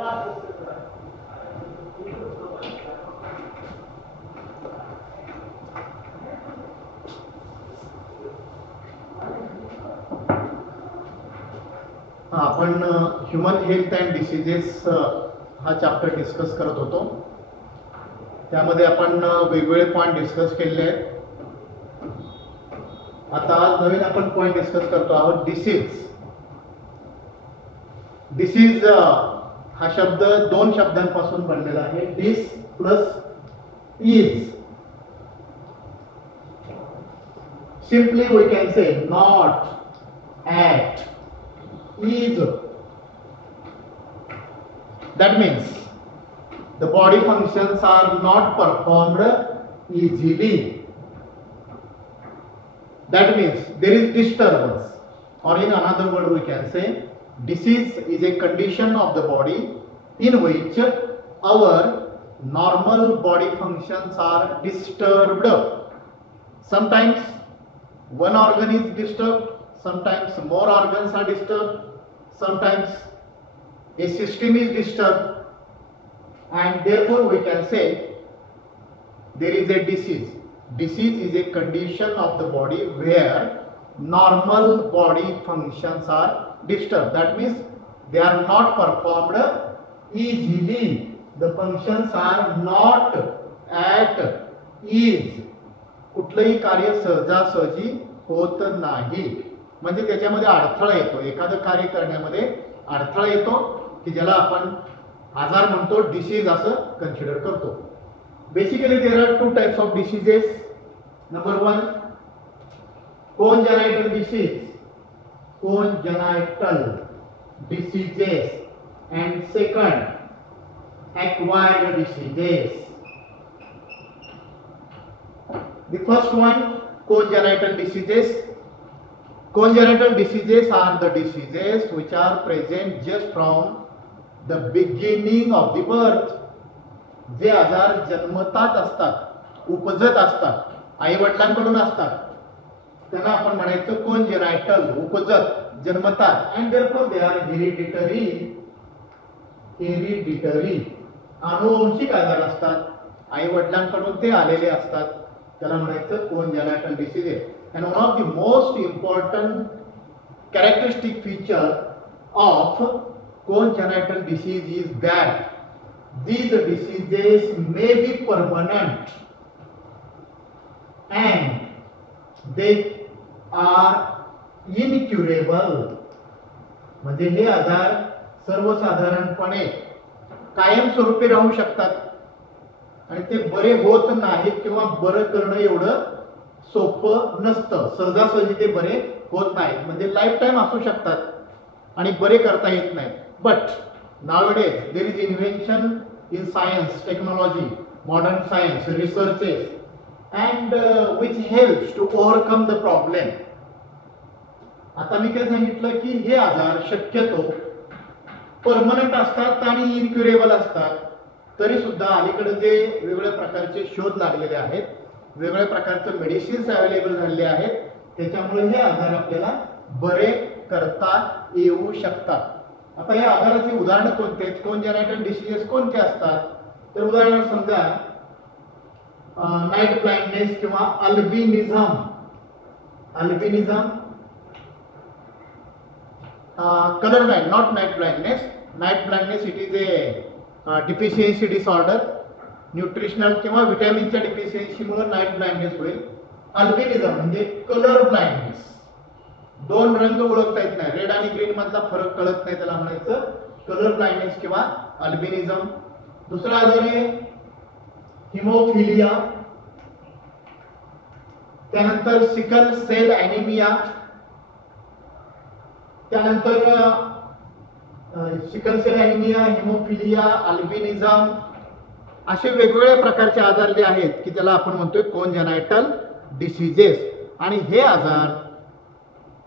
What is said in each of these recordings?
आपण human health and diseases हा chapter discuss करत होतो. त्यामध्ये आपण वेगवेगळे पॉइंट डिस्कस केले आहेत. आता आज नवीन आपण पॉइंट डिस्कस करतो आहोत डिसीज. डिसीज हा शब्द दोन शब्दांपासून बनलेला आहे. डिस plus is. Simply we can say not, at, is. That means the body functions are not performed easily. That means there is disturbance, or in another word we can say disease is a condition of the body in which our normal body functions are disturbed. Sometimes one organ is disturbed, sometimes more organs are disturbed, sometimes a system is disturbed, and therefore we can say there is a disease. Disease is a condition of the body where normal body functions are disturbed. That means they are not performed easily. The functions are not at ease. कुठलंही कार्य सहजासहजी होत नाही. म्हणजे त्याच्यामध्ये अडथळा येतो. एखादं कार्य करण्यामध्ये अडथळा येतो की ज्याला आपण आजार म्हणतो, डिसीज असं कन्सिडर करतो. Basically there are two types of diseases. Number 1 congenital disease, congenital diseases, and second acquired diseases. The first one, congenital diseases. Congenital diseases are the diseases which are present just from the beginning of the birth. जे आजार जन्मतात असतात, उपजत असतात, आई वडिलांकडून असतात, त्यांना आपण म्हणायचं congenital, उपजत, जन्मतात. and therefore they are hereditary. अनुवंशिक आजार असतात, आई वडिलांकडून ते आलेले असतात, त्याला म्हणायचं congenital diseases. And one of the most important characteristic feature of congenital disease is that these diseases may be permanent and they are incurable. म्हणजे हे आजार सर्वसाधारणपणे कायमस्वरूपी राहू शकतात आणि ते बरे होत नाहीत किंवा बरं करणं एवढं सोपं नसतं. सहजासहजी ते बरे होत नाहीत. म्हणजे लाईफ टाइम असू शकतात आणि बरे करता येत नाहीत. But nowadays there is invention in science, technology, modern science, researches, and which helps to overcome the problem. आता मी काय सांगितलं की हे आजार शक्यतो परमनंट असतात आणि इनक्युरेबल असतात. तरी सुद्धा अलीकडे जे वेगवेगळ्या प्रकारचे शोध लागलेले आहेत, वेगवेगळ्या प्रकारचे मेडिसिन्स अवेलेबल झालेले आहेत, त्याच्यामुळे हे आजार आपल्याला बरे करता येऊ शकतात. आता या आजाराची उदाहरणं कोणती आहेत, congenital डिसीजेस कोणते असतात? तर उदाहरण समजा नाईट ब्लाइंडनेस किंवा albinism. Color blind, not night blindness. Night blindness it is a deficiency disorder. Nutritional किंवा विटॅमिनच्या डिफिशियन्सीमुळे नाईट ब्लाइंडनेस होईल. अल्बिनिझम म्हणजे कलर ब्लाइंडनेस. दोन रंग ओळखता येत नाही, रेड आणि ग्रीन मधला फरक कळत नाही, त्याला म्हणायचं कलर ब्लाइंडनेस किंवा अल्बिनिझम. दुसरा आजार आहे हिमोफिलिया. त्यानंतर सिकल सेल ॲनिमिया. त्यानंतर sickle sale anaemia, haemophilia, albinism असे वेगवेगळ्या प्रकारचे आजार जे आहेत की त्याला आपण म्हणतोय congenital diseases. आणि हे आजार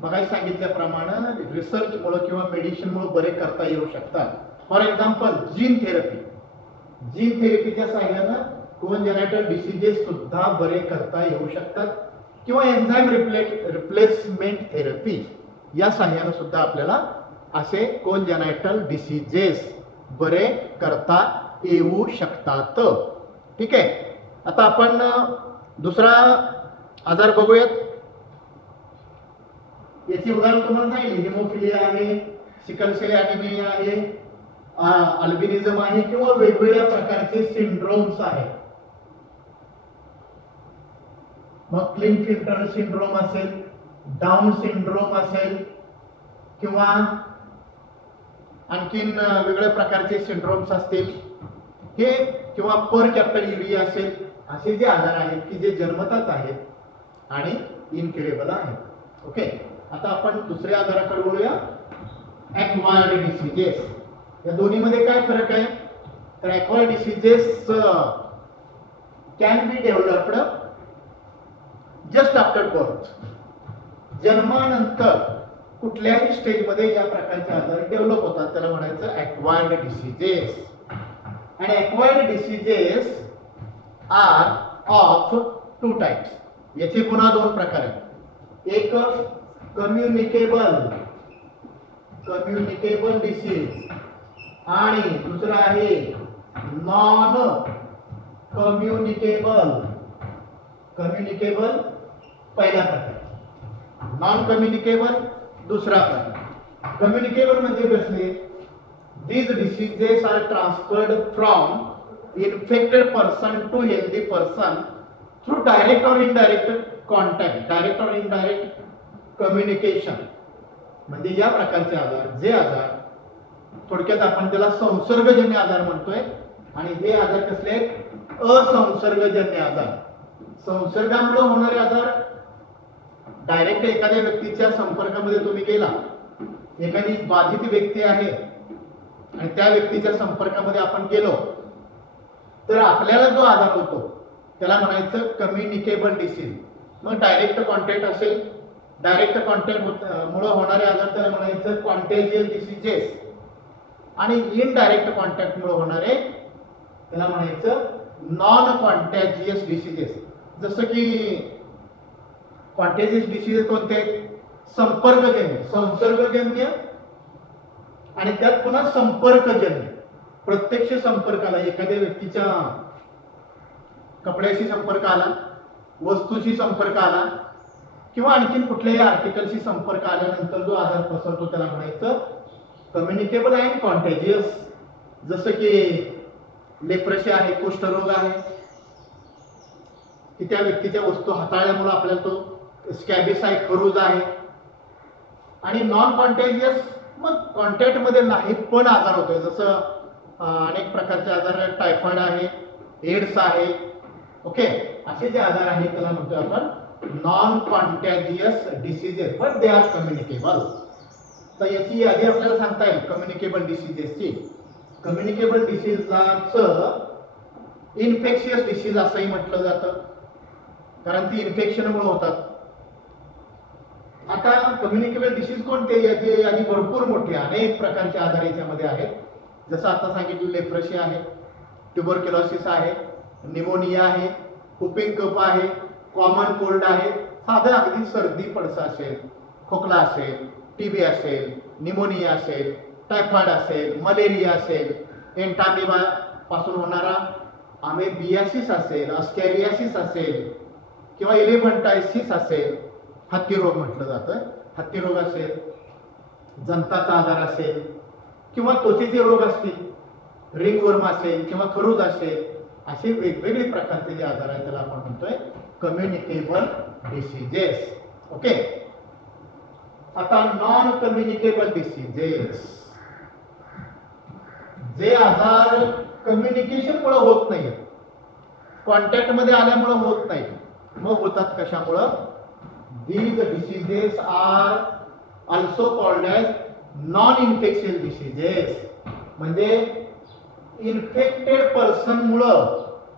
बघायला सांगितल्याप्रमाणे रिसर्चमुळे किंवा मेडिसिनमुळे बरे करता येऊ शकतात. फॉर एक्झाम्पल जीन थेरपीच्या साहाय्याने congenital diseases सुद्धा बरे करता येऊ शकतात. किंवा एन्झाइम रिप्लेसमेंट थेरपी या साहाय्याने सुद्धा आपल्याला असे congenital diseases बरे करता येऊ शकतात. ठीक आहे. आता आपण दुसरा आजार बघूयात. याची उदाहरण तुम्हाला सांगितली, हिमोफिलिया आहे, सिकल सेल ॲनिमिया आहे, अल्बिनिझम आहे किंवा वेगवेगळ्या प्रकारचे सिंड्रोम्स आहेत. मग क्लिनफिल्टर सिंड्रोम असेल, डाऊन सिंड्रोम असेल किंवा आणखीन वेगळ्या प्रकारचे सिंड्रोम्स असतील हे, किंवा पर कॅपिटल यूरिया असेल, असे जे आजार आहेत की जे जन्मताच आहेत आणि इनक्युरेबल आहेत. ओके. आता आपण दुसऱ्या आजाराकडे बोलूया, ॲक्वायर्ड डिसीजेस. या दोन्हीमध्ये काय फरक आहे? तर acquired diseases can be developed just after birth. जन्मानंतर कुठल्याही स्टेजमध्ये या प्रकारचे आजार डेव्हलप होतात, त्याला म्हणायचं ॲक्वायर्ड डिसीजेस. आणि acquired diseases are of two types. याचे पुन्हा दोन प्रकार आहेत. एक कम्युनिकेबल डिसीज आणि दुसरा आहे नॉन कम्युनिकेबल. पहिला प्रकार, नॉन कम्युनिकेबल दुसरा प्रकार. कम्युनिकेबल म्हणजे कसले? These diseases are transferred from infected person to healthy person through direct or indirect contact, direct or indirect communication. म्हणजे या प्रकारचे आजार, जे आजार थोडक्यात आपण त्याला संसर्गजन्य आजार म्हणतोय, आणि हे आजार कसले आहेत? असंसर्गजन्य आजार. संसर्गामुळे होणारे आजार, डायरेक्ट एखाद्या व्यक्तीच्या संपर्कामध्ये तुम्ही गेला, एखादी बाधित व्यक्ती आहे आणि त्या व्यक्तीच्या संपर्कामध्ये आपण गेलो तर आपल्याला जो आजार होतो त्याला म्हणायचं कम्युनिकेबल डिसीज. मग डायरेक्ट कॉन्टॅक्ट असेल, डायरेक्ट कॉन्टॅक्ट मुळे होणारे आजार त्याला म्हणायचं कॉन्टेजियस डिसीजेस, आणि इनडायरेक्ट कॉन्टॅक्ट मुळे होणारे त्याला म्हणायचं नॉन कॉन्टॅजियस डिसीजेस. जसं की कॉन्टेजियस डिसीजेस कोणते? संपर्कजन्य, संसर्गजन्य आणि त्यात पुन्हा संपर्कजन्य. प्रत्यक्ष संपर्क आला, एखाद्या व्यक्तीच्या कपड्याशी संपर्क आला, वस्तूशी संपर्क आला किंवा आणखीन कुठल्याही आर्टिकलशी संपर्क आल्यानंतर जो आजार पसरतो त्याला म्हणायचं कम्युनिकेबल अँड कॉन्टेजियस. जसं की लेप्रेसी आहे, कुष्ठरोग आहे, की त्या व्यक्तीच्या वस्तू हाताळल्यामुळे आपल्याला तो स्कॅबिस आहे, खरूज आहे. आणि नॉन कॉन्टेजियस, मग कॉन्टॅक्ट मध्ये नाही पण आजार होतोय. जसं अनेक प्रकारचे आजार आहेत, टायफॉइड आहे, एड्स आहे. ओके. असे जे आजार आहेत त्याला म्हणतो आपण नॉन कॉन्टॅजियस डिसीजेस, पण दे आर कम्युनिकेबल. तर याची यादी आपल्याला सांगता येईल कम्युनिकेबल डिसीजेसची. कम्युनिकेबल डिसीजलाच इन्फेक्शियस डिसीज असंही म्हटलं जातं, कारण ती इन्फेक्शनमुळे होतात. आता कम्युनिकेबल डिसीज कोणते? याची यादी भरपूर मोठी, अनेक प्रकारचे आजार याच्यामध्ये आहेत. जसं आता सांगितलं, लेप्रेसी आहे, ट्युबरक्युलोसिस आहे, निमोनिया आहे, हुपिंग कफ आहे, कॉमन कोल्ड आहे, साधं अगदी सर्दी पडसा असेल, खोकला असेल, टीबी असेल, निमोनिया असेल, टायफॉइड असेल, मलेरिया असेल, एंटामिबा पासून होणारा अमेबियासिस असेल, अस्कॅरियासिस असेल किंवा इलेफंटायसिस असेल, हत्ती रोग म्हटलं जातं, हत्ती रोग असेल, जंताचा आजार असेल किंवा त्वचेचे रोग असतील, रिंगवर्म असेल किंवा खरूज असेल, असे वेगवेगळे प्रकारचे जे आजार आहेत त्याला आपण म्हणतोय कम्युनिकेबल डिसीजेस. ओके. आता नॉन कम्युनिकेबल डिसीजेस, जे आजार कम्युनिकेशन मुळे होत नाही, कॉन्टॅक्ट मध्ये आल्यामुळे होत नाही, मग होतात कशामुळं? These diseases are also called as non-infectious diseases. म्हणजे इन्फेक्टेड पर्सन मुळे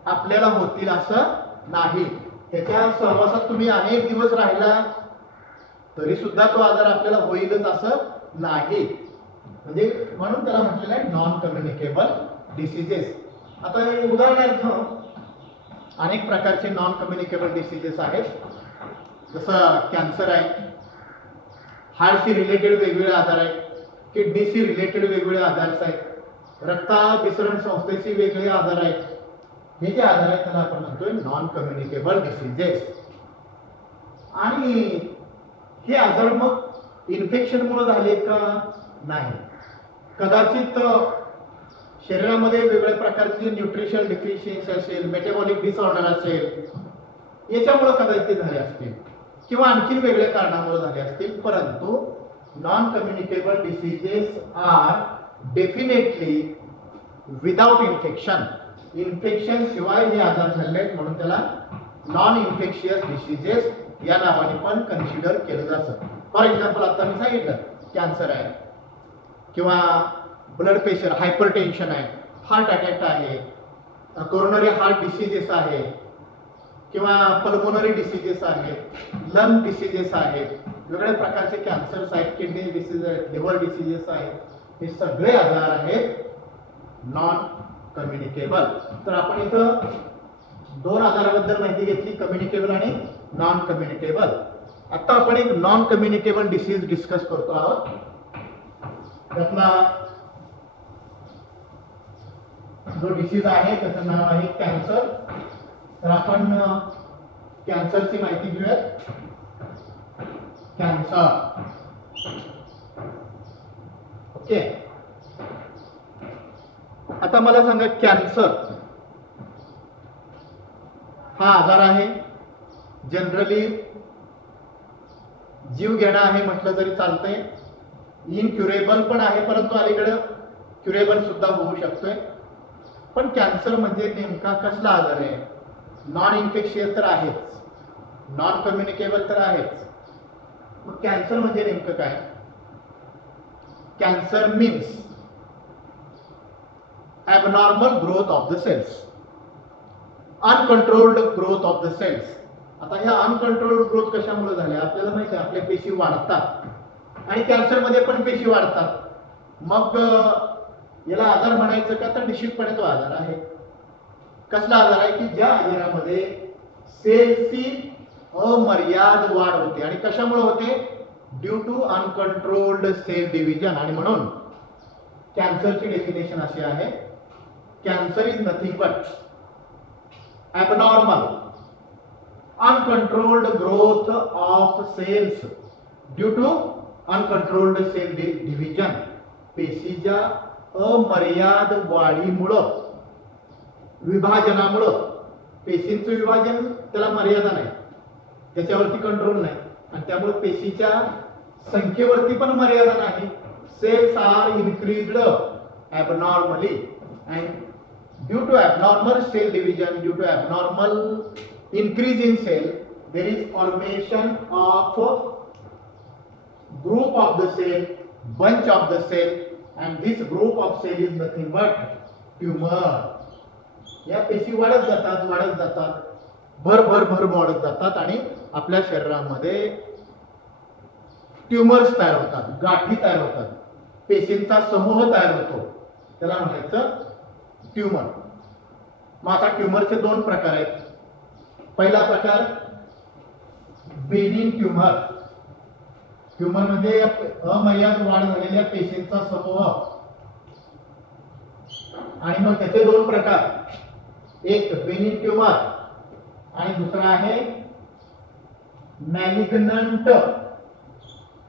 आपल्याला होतील असं नाही. त्याच्या सहवासात तुम्ही अनेक दिवस राहिला तरी सुद्धा तो आजार आपल्याला होईलच असं नाही. म्हणजे म्हणून त्याला म्हटलेलं आहे नॉन कम्युनिकेबल डिसीजेस. आता उदाहरणार्थ अनेक प्रकारचे नॉन कम्युनिकेबल डिसीजेस आहेत. जसं कॅन्सर आहे, हार्टशी रिलेटेड वेगवेगळे आजार आहेत, किडनीशी रिलेटेड वेगवेगळे आजार आहेत, रक्ताभिसरण संस्थेचे वेगळे आजार आहेत. हे जे आजार आहेत त्याला आपण म्हणतोय नॉन कम्युनिकेबल डिसीजेस. आणि हे आजार मग इन्फेक्शन मुळे झाले का नाही, कदाचित शरीरामध्ये वेगवेगळ्या प्रकारची न्यूट्रिशन डिफिशियन्सी असेल, मेटाबॉलिक डिसऑर्डर असेल, याच्यामुळे कदाचित ते झाले असतील किंवा आणखी वेगळ्या कारणामुळे झाले असतील. परंतु non communicable diseases are definitely without infection. Infection शिवाय हे आजार झाले आहेत म्हणून त्याला नॉन इन्फेक्शियस डिसीजेस या नावाने पण कन्सिडर केलं जातं. फॉर एक्झाम्पल आता मी सांगितलं कॅन्सर आहे किंवा ब्लड प्रेशर, हायपरटेन्शन आहे, हार्ट अटॅक आहे, कोरोनरी हार्ट डिसीजेस आहे किंवा पल्मोनरी डिसीजेस आहेत, लंग डिसीजेस आहेत, वेगवेगळ्या प्रकारचे कॅन्सर्स आहेत, किडनी डिसीज आहेत, लिव्हर डिसीजेस आहेत. हे सगळे आजार आहेत नॉन कम्युनिकेबल. तर आपण इथं दोन आजाराबद्दल माहिती घेतली, कम्युनिकेबल आणि नॉन कम्युनिकेबल. आता आपण एक नॉन कम्युनिकेबल डिसीज डिस्कस करतो आहोत. त्यातला जो डिसीज आहे त्याचं नाव आहे कॅन्सर. तर आपण कॅन्सरची माहिती घेऊयात. Cancer, okay. आता मला सांगा, कॅन्सर हा आजार आहे, जनरली जीव घेणा आहे म्हटलं तरी चालतंय. इनक्युरेबल पण आहे, परंतु अलीकडे क्युरेबल सुद्धा होऊ शकतोय. पण कॅन्सर म्हणजे नेमका कसला आजार आहे? नॉन इन्फेक्शियस तर आहेच, नॉन कम्युनिकेबल तर आहेच. मग कॅन्सर म्हणजे नेमकं काय? Cancer means abnormal growth of the cells, uncontrolled growth of the cells. आता ह्या अनकंट्रोल्ड ग्रोथ कशामुळे झाल्या? आपल्याला माहिती आहे आपल्या पेशी वाढतात आणि कॅन्सर मध्ये पण पेशी वाढतात. मग याला आजार म्हणायचं का? तर निश्चितपणे तो आजार आहे. कसला आजार आहे की ज्या आजारामध्ये सेलची अमर्याद वाढ होते. आणि कशामुळे होते? Due to uncontrolled cell division. आणि म्हणून कॅन्सरची डेफिनेशन अशी आहे, cancer is nothing but abnormal uncontrolled growth of cells due to uncontrolled cell division. पेशीच्या अमर्याद वाढीमुळं, विभाजनामुळं, पेशींचं विभाजन त्याला मर्यादा नाही, त्याच्यावरती कंट्रोल नाही आणि त्यामुळे पेशीच्या संख्येवरती पण मर्यादा नाही. Cells are increased abnormally, and due to abnormal cell division, due to abnormal increase in cell, there is formation of group of the cell, bunch of the cell, and this group of cell is nothing but tumor. या पेशी वाढत जातात, भर वाढत जातात आणि आपल्या शरीरामध्ये ट्यूमर्स तयार होतात, गाठी तयार होतात, पेशींचा समूह तयार होतो, त्याला म्हणायचं ट्यूमर. मग आता ट्यूमरचे दोन प्रकार आहेत. पहिला प्रकार बेनिन ट्यूमर. ट्यूमर म्हणजे अमर्याद वाढ झालेल्या पेशींचा समूह. आणि मग त्याचे दोन प्रकार, एक बेनिन ट्यूमर आणि दुसरा आहे मॅलिग्नंट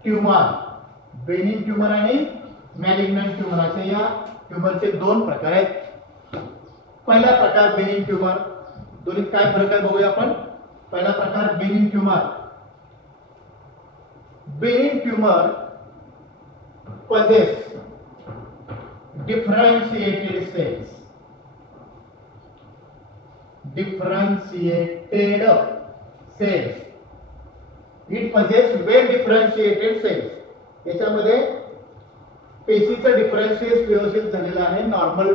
ट्यूमर. बेनिन ट्यूमर आणि मॅलिग्नंट ट्यूमर असे या ट्यूमरचे दोन प्रकार आहेत. पहिला प्रकार बेनिन ट्यूमर. दोन्हीत काय फरक आहे बघूया आपण. पहिला प्रकार Benin tumour. Benin tumour possess differentiated cells. Differentiated cells. It possess well differentiated cells. याच्यामध्ये पेशीचं डिफरन्शिएशन व्यवस्थित झालेलं आहे, नॉर्मल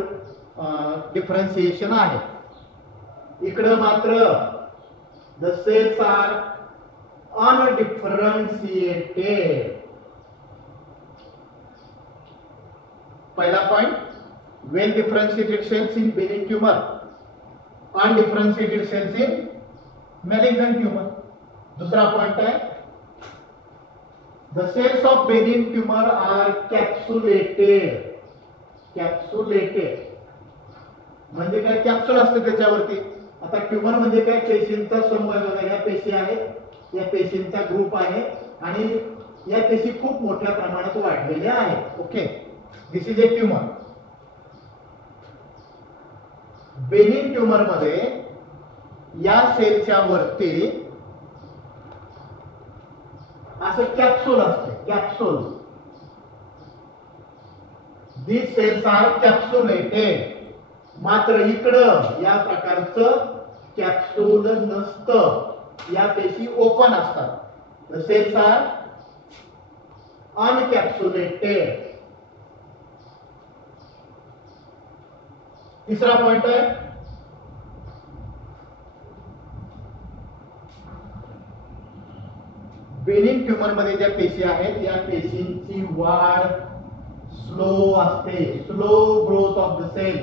डिफरन्शिएशन आहे. इकडे मात्र द सेल्स आर अनडिफरन्शिएटेड. पहिला point, well differentiated cells in benign tumour, undifferentiated cells in malignant tumour. दूसरा point है, the cells of benign tumor are capsulated. Capsulated म्हणजे काय, कॅप्सूल असते त्याच्यावरती. आता ट्यूमर म्हणजे काय, पेशींचा समूह आहे बघा. या पेशी आहेत, या पेशींचा ग्रुप आहे आणि या पेशी खूप मोठ्या प्रमाणात वाढलेल्या आहेत. Okay, this is a tumour. Benin tumour मध्ये या सेलच्या वरती असं कॅप्सूल असते, capsule. These cells are capsulated. मात्र इकडं या प्रकारचं कॅप्सूल नसतं, या पेशी ओपन असतात. The cells are uncapsulated. तिसरा पॉइंट आहे बेनिन ट्यूमर मध्ये ज्या पेशी आहेत या पेशींची वाढ स्लो असते, slow growth of the cells.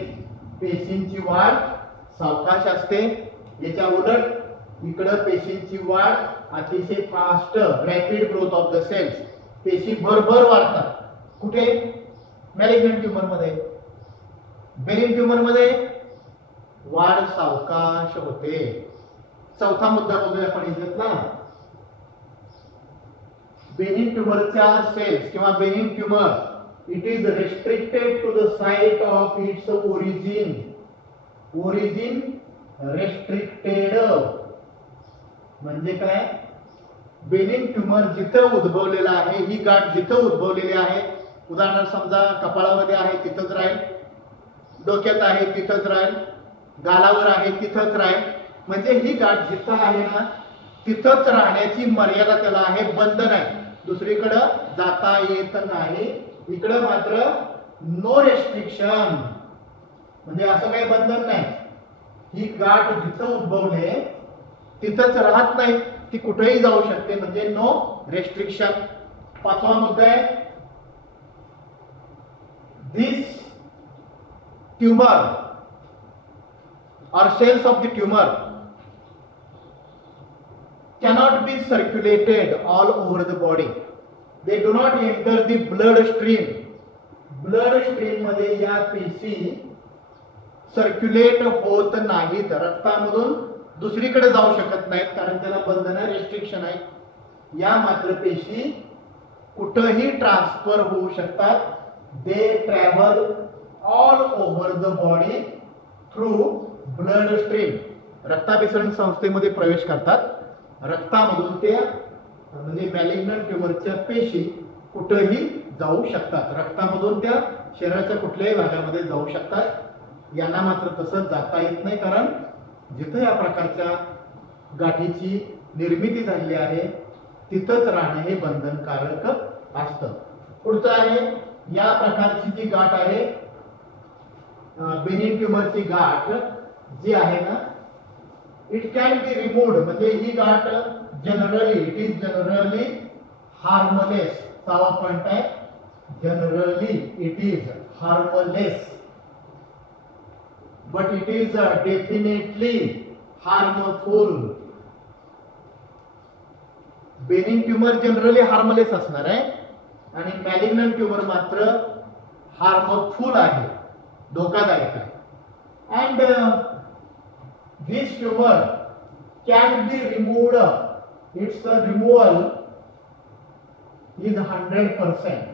पेशींची वाढ सावकाश असते. याच्या उलट इकडे पेशींची वाढ अतिशय fast, rapid growth of the cells. पेशी भरभर वाढतात. कुठे, मॅलिग्नंट ट्यूमर मध्ये. बेनिन ट्यूमर मध्ये वाढ सावकाश होते. चौथा मुद्दा बघूया आपण इथला. बेनिन ट्यूमरच्या सेल्स किंवा benign tumour, it is restricted to the site of its origin. Origin restricted म्हणजे काय, बेनिन ट्यूमर जिथं उद्भवलेला आहे, ही गाठ जिथं उद्भवलेली आहे, उदाहरणार्थ समजा कपाळामध्ये आहे तिथंच राहील, डोक्यात आहे तिथंच राहील, गालावर आहे तिथंच राहील. म्हणजे ही गाठ जिथं आहे ना तिथंच राहण्याची मर्यादा त्याला आहे, बंधन आहे. दुसरीकडे जाता येत नाही. इकडे मात्र नो रेस्ट्रिक्शन, म्हणजे असं काही बंधन नाही. ही गाठ जिथं उद्भवले तिथंच राहत नाही, ती कुठेही जाऊ शकते, म्हणजे नो रेस्ट्रिक्शन. पाचवा मुद्दा आहे, दिस tumour or cells of the tumor cannot be circulated all over the body. They do not enter the blood stream. Blood stream मध्ये या पेशी सर्क्युलेट होत नाहीत, रक्तामधून दुसरीकडे जाऊ शकत नाहीत, कारण त्याला बंधन आहे, रेस्ट्रिक्शन आहे. या मात्र पेशी कुठेही ट्रान्सफर होऊ शकतात. They travel all over the body through blood stream. रक्ताभिसरण संस्थेमध्ये प्रवेश करतात. रक्तामधून त्या म्हणजे मॅलिग्नंट ट्यूमरच्या पेशी कुठेही जाऊ शकतात. रक्तामधून त्या शरीराच्या कुठल्याही भागामध्ये जाऊ शकतात. यांना मात्र तसं जाता येत नाही, कारण जिथे या प्रकारच्या गाठीची निर्मिती झालेली आहे तिथंच राहणे हे बंधनकारक असतं. पुढचं आहे, या प्रकारची जी गाठ आहे बेनिन ट्यूमरची गाठ जी आहे ना, इट कॅन बी रिमूव्ड. म्हणजे ही गाठ generally, it is generally harmless. 6वा पॉइंट आहे, generally it is harmless, but it is definitely harmful. Benign tumour generally harmless असणार आहे आणि मॅलिग्नंट ट्यूमर मात्र हार्मफुल आहे, धोकादायक आहे. And this tumor can be removed. Its removal is 100%.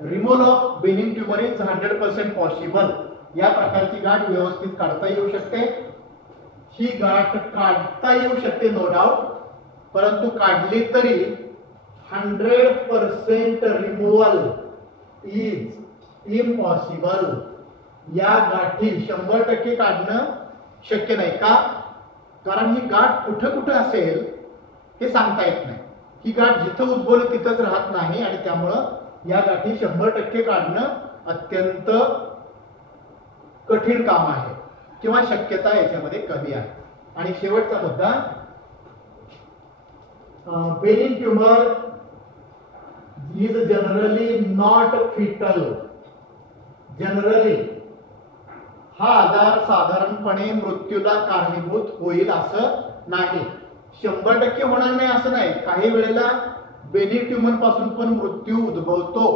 Removal of benign tumor is 100% possible. या प्रकारची गाठ व्यवस्थित काढता येऊ शकते. ही गाठ काढता येऊ शकते नो डाऊट, परंतु काढली तरी 100% रिमूव्हल इज इम्पॉसिबल. या गाठी 100% काढणं शक्य नाही. का? कारण ही गाठ कुठे कुठे असेल हे सांगता येत नाही. ही गाठ जिथं उद्भवली तिथंच राहत नाही आणि त्यामुळं या गाठी 100% काढणं अत्यंत कठीण काम आहे किंवा शक्यता याच्यामध्ये कमी आहे. आणि शेवटचा मुद्दा, benign tumour is generally not fatal. Generally हा आजार साधारणपणे मृत्यूला कारणीभूत होईल असं नाही. 100% होणार नाही असं नाही. काही वेळेला बेनिन ट्यूमर पासून पण मृत्यू उद्भवतो.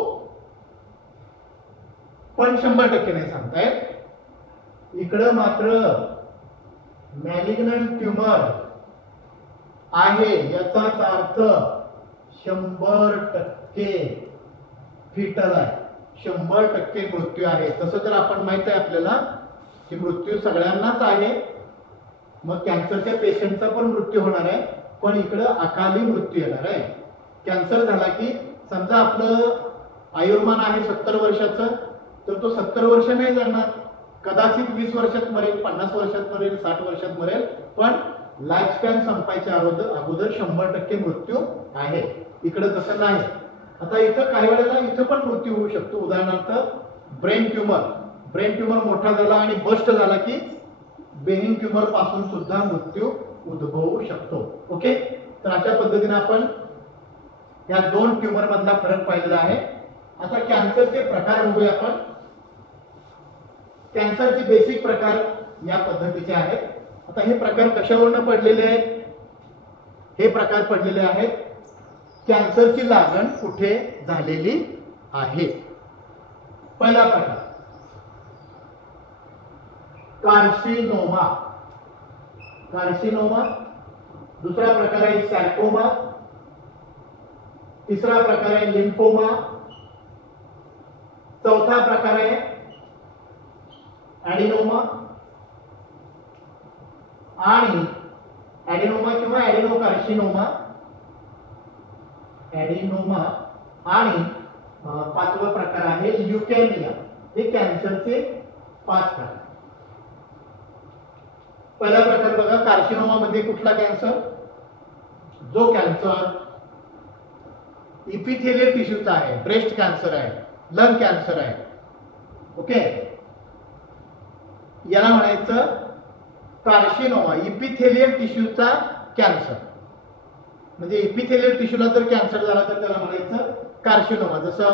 पण 100% नाही सांगतायत. इकडं मात्र मॅलिग्नंट ट्यूमर आहे याचाच अर्थ 100% फिटल आहे, 100% मृत्यू आहे. तसं तर आपण माहित आहे आपल्याला की मृत्यू सगळ्यांनाच आहे, मग कॅन्सरच्या पेशंटचा पण मृत्यू होणार आहे, पण इकडं अकाली मृत्यू येणार आहे. कॅन्सर झाला की समजा आपलं आयुर्मान आहे 70 वर्षाचं, तर तो 70 वर्ष नाही जगणार, कदाचित 20 वर्षात मरेल, 50 वर्षात मरेल, 60 वर्षात मरेल, पण लाईफ स्पॅन संपायच्या अगोदर 100% मृत्यू आहे. इकडे तसं नाही. आता इथं काही वेळेला इथं पण मृत्यू होऊ शकतो. उदाहरणार्थ ब्रेन ट्यूमर मोठा झाला आणि बस्ट झाला की बेनिन ट्यूमर पासून सुद्धा मृत्यू उद्भवू शकतो. ओके, तर अशा पद्धतीने आपण या दोन ट्यूमर मधला फरक पाहिलेला आहे. आता कॅन्सरचे प्रकार बघूया आपण. कॅन्सरचे बेसिक प्रकार या पद्धतीचे आहेत. आता हे प्रकार कशावरून पडलेले आहेत? हे प्रकार पडलेले आहेत कॅन्सरची लागण कुठे झालेली आहे. पहिला प्रकार कार्सिनोमा. दुसरा प्रकार आहे सॅर्कोमा. तिसरा प्रकार आहे लिम्फोमा. चौथा प्रकार आहे ॲडिनोमा आणि ॲडिनोमा किंवा ॲडिनोकार्सिनोमा. आणि पाचवा प्रकार आहे ल्युकेमिया. हे कॅन्सरचे 5 प्रकार. पहिला प्रकार बघा, कार्सिनोमा मध्ये कुठला कॅन्सर? जो कॅन्सर इपिथेलियल टिश्यूचा आहे, ब्रेस्ट कॅन्सर आहे, लंग कॅन्सर आहे. ओके, याला म्हणायचं कार्सिनोमा, इपिथेलियल टिश्यूचा कॅन्सर. म्हणजे इपिथेलियल टिश्यूला जर कॅन्सर झाला तर त्याला म्हणायचं कार्सिनोमा. जसं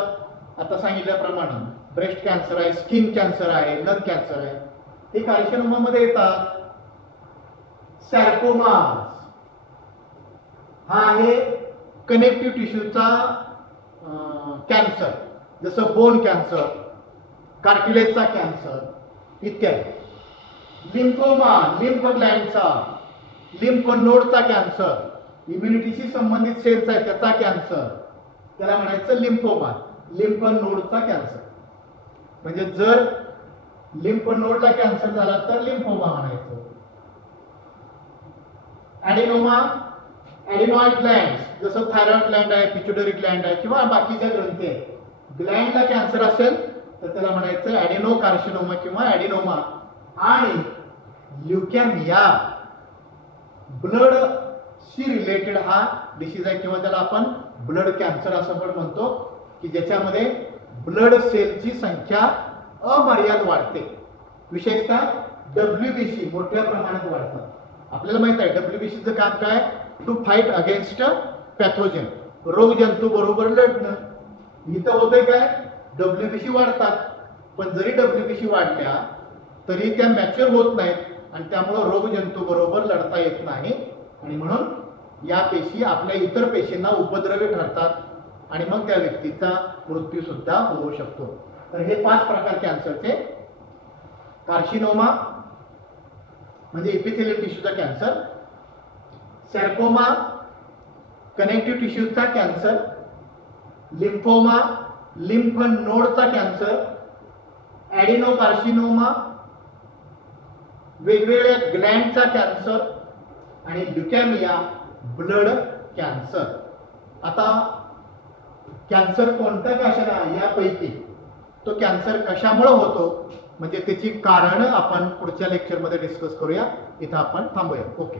आता सांगितल्याप्रमाणे ब्रेस्ट कॅन्सर आहे, स्किन कॅन्सर आहे, लंग कॅन्सर आहे, हे कार्सिनोमा मध्ये येतात. सॅर्कोमा हा आहे कनेक्टिव्ह टिश्यूचा कॅन्सर, जसं बोन कॅन्सर, कार्टिलेजचा कॅन्सर इत्यादी. लिम्फोमा लिम्फ ग्लँडचा, लिम्फ नोडचा कॅन्सर, इम्युनिटीशी संबंधित सेल्स आहे त्याचा कॅन्सर, त्याला म्हणायचं लिम्फोमा, लिम्फ नोडचा कॅन्सर. म्हणजे जर लिम्फ नोडला कॅन्सर झाला तर लिम्फोमा म्हणायचं. ॲडिनोमा, ॲडिनॉइड ग्लँड, जसं थायरॉइड ग्लँड आहे, पिट्युटरी ग्लँड आहे किंवा बाकीच्या ग्रंथी आहेत, ग्लँडला कॅन्सर असेल तर त्याला म्हणायचं ॲडिनोकार्सिनोमा किंवा ॲडिनोमा. आणि ल्युकेमिया ब्लड शी रिलेटेड हा डिसीज आहे किंवा त्याला आपण ब्लड कॅन्सर असं पण म्हणतो, की ज्याच्यामध्ये ब्लड सेलची संख्या अमर्याद वाढते. विशेषतः WBC मोठ्या प्रमाणात वाढतात. आपल्याला माहित आहे WBCचं काम काय? टू फाईट अगेन्स्ट पॅथोजन, रोग जंतू बरोबर लढणं. इथं होतंय काय? WBC वाढतात, पण जरी WBC वाढल्या तरी त्या मॅच्युअर होत नाहीत आणि त्यामुळे रोग जंतू बरोबर लढता येत नाही आणि म्हणून या पेशी आपल्या इतर पेशींना उपद्रवी ठरतात आणि मग त्या व्यक्तीचा मृत्यू सुद्धा होऊ शकतो. तर हे 5 प्रकार कॅन्सरचे. कार्सिनोमा म्हणजे इपिथेलियल टिश्यूचा कॅन्सर, सॅर्कोमा कनेक्टिव्ह टिश्यूचा कॅन्सर, लिम्फोमा लिम्फ नोडचा कॅन्सर, ॲडिनोकार्सिनोमा वेगवेगळ्या ग्लँडचा कॅन्सर आणि ल्युकेमिया ब्लड कॅन्सर. आता कॅन्सर कोणत्या कशाला यापैकी तो कॅन्सर कशामुळे होतो म्हणजे त्याची कारण आपण पुढच्या लेक्चरमध्ये डिस्कस करूया. इथं आपण थांबूया. ओके.